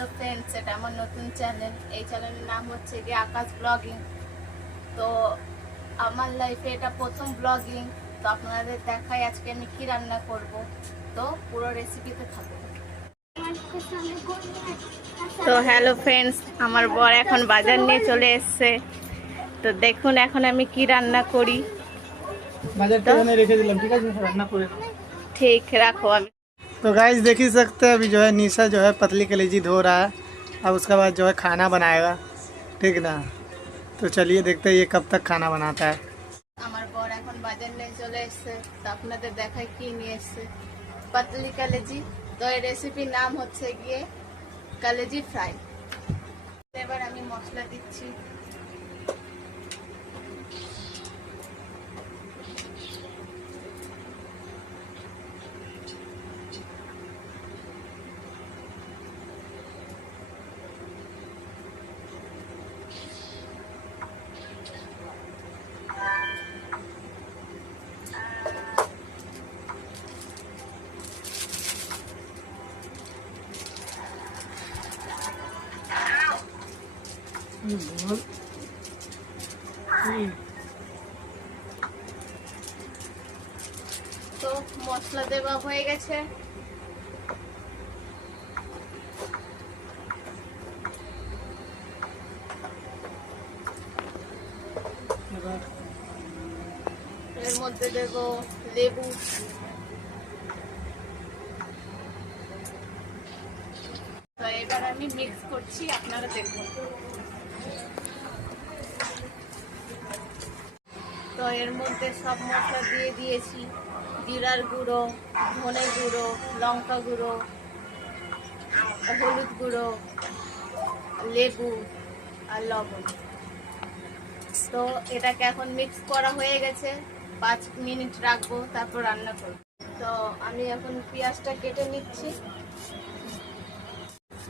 Hello friends, এটা আমার নতুন চ্যানেল। এই চ্যানেলের নাম হচ্ছে গিয়ে আকাশ ব্লগিং। তো আমার লাইফে এটা প্রথম ব্লগিং। তো আপনাদের দেখাই আজকে আমি কি রান্না করব। তো পুরো রেসিপিতে থাকুন। তো হ্যালো ফ্রেন্ডস, আমার বর এখন বাজার নিয়ে চলে এসছে। তো দেখুন এখন আমি কি রান্না করি। बाजार में रेखे दिलम ठीक है रखना पूरे ঠিক রাখো। আমি तो गाइस देख ही सकते हैं अभी जो है निशा जो है पतली कलेजी धो रहा है। अब उसके बाद जो है खाना बनाएगा, ठीक ना। तो चलिए देखते हैं ये कब तक खाना बनाता है। আমার বর এখন বাজার নিয়ে চলে এসছে। তো আপনাদের দেখাই কি নিয়ে এসছে। পাতলি কালেজি। তো এই রেসিপির নাম হচ্ছে গিয়ে কালেজি ফ্রাই। এবার আমি মশলা দিচ্ছি। তো মশলা দেওয়া হয়ে গেছে। এর মধ্যে দেব লেবু, তো এবার আমি মিক্স করছি, আপনারা দেখুন। তো এর মধ্যে সব মশলা দিয়ে দিয়েছি। জিরার গুঁড়ো, ধনে গুঁড়ো, লঙ্কা গুঁড়ো, হলুদ গুঁড়ো, লেবু আর লবণ। তো এটাকে এখন মিক্স করা হয়ে গেছে। 5 মিনিট রাখবো, তারপর রান্না করব। তো আমি এখন পেঁয়াজটা কেটে নিচ্ছি।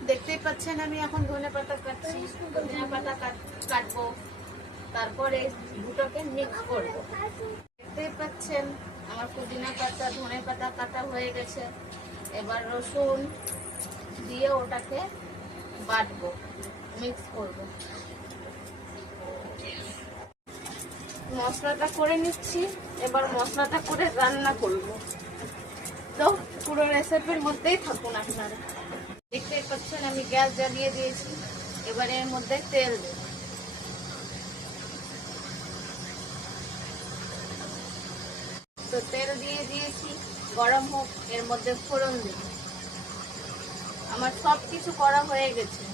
দেখতেই পাচ্ছেন আমি এখন ধনে পাতা কাটছি। ধনে পাতা কাটবো, তারপরে দুটোকে মিক্স করব। দেখতেই পাচ্ছেন আমার পুদিনা পাতা, ধনে পাতা কাটা হয়ে গেছে। এবার রসুন দিয়ে ওটাকে বাটবো, মিক্স করব। মশলাটা করে নিচ্ছি। এবার মশলাটা করে রান্না করব। তো পুরো রেসিপির মধ্যেই থাকুন আপনারা। দেখতেই পাচ্ছেন আমি গ্যাস জ্বালিয়ে দিয়েছি। এবার এর মধ্যে তেল দেব। তো তেল দিয়ে দিয়েছি, গরম হোক। এর মধ্যে ফোড়ন দেব। আমার সব কিছু করা হয়ে গেছে।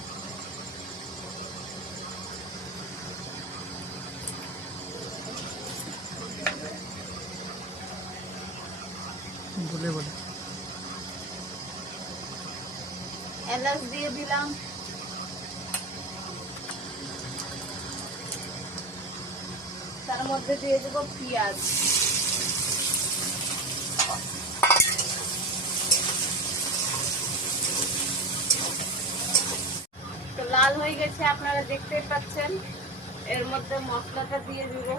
बोले बोले এলাচ দিয়ে দিলাম। তার মধ্যে দিয়ে দেবো পেঁয়াজ। তো লাল হয়ে গেছে, আপনারা দেখতেই পাচ্ছেন। এর মধ্যে মশলাটা দিয়ে দিব।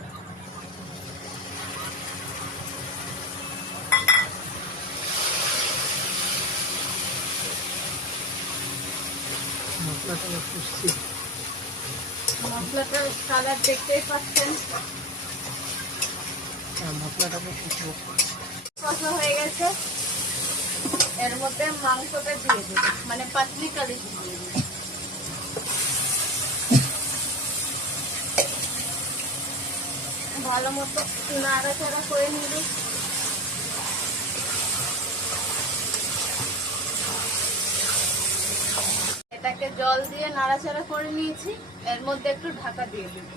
মশলাটার কালার দেখতেই পাচ্ছেন। কষা হয়ে গেছে। এর মধ্যে মাংসটা দিয়ে দেব, মানে পাতলি কালেজি দিয়ে দেব। ভালো মতো নাড়াচাড়া করে নিব। এটাকে জল দিয়ে নাড়াচাড়া করে নিয়েছি। এর মধ্যে একটু ঢাকা দিয়ে দেব।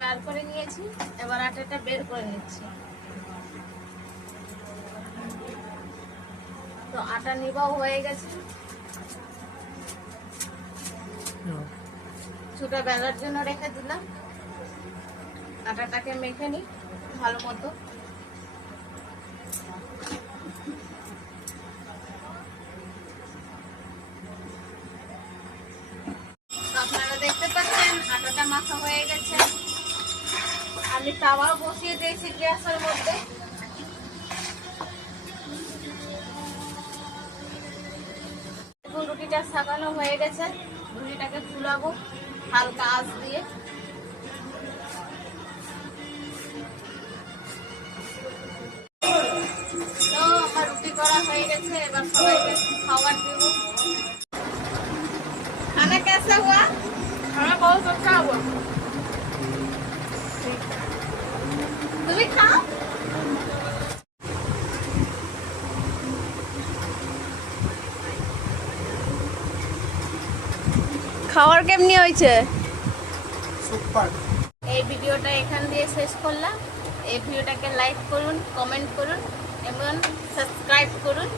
বের করে নিয়েছি। এবার আটাটা বের করে নিচ্ছি। তো আটা নিবাও হয়ে গেছে। ছোটা বেলার জন্য রেখে দিলাম। আটাটাকে মেখে নিই ভালো মতো। আপনারা দেখতে পাচ্ছেন আটাটা মাখা হয়ে গেছে। আমি তাওয়া বসিয়ে দিয়েছি গ্যাসের মধ্যে। রুটিটা সাকানো হয়ে গেছে, রুটিটাকে ফুলাবো হালকা আঁচ দিয়ে। তো আমার রুটি করা হয়ে গেছে, এবার সবাইকে খাবার দেব। খানা कैसा हुआ? खाना बहुत अच्छा हुआ। তুমি খাও। খাওয়ার কেমনি হয়েছে? सुपर। এই ভিডিওটা এখান দিয়ে শেষ করলাম। এই ভিডিওটাকে লাইক করুন, কমেন্ট করুন এবং সাবস্ক্রাইব করুন।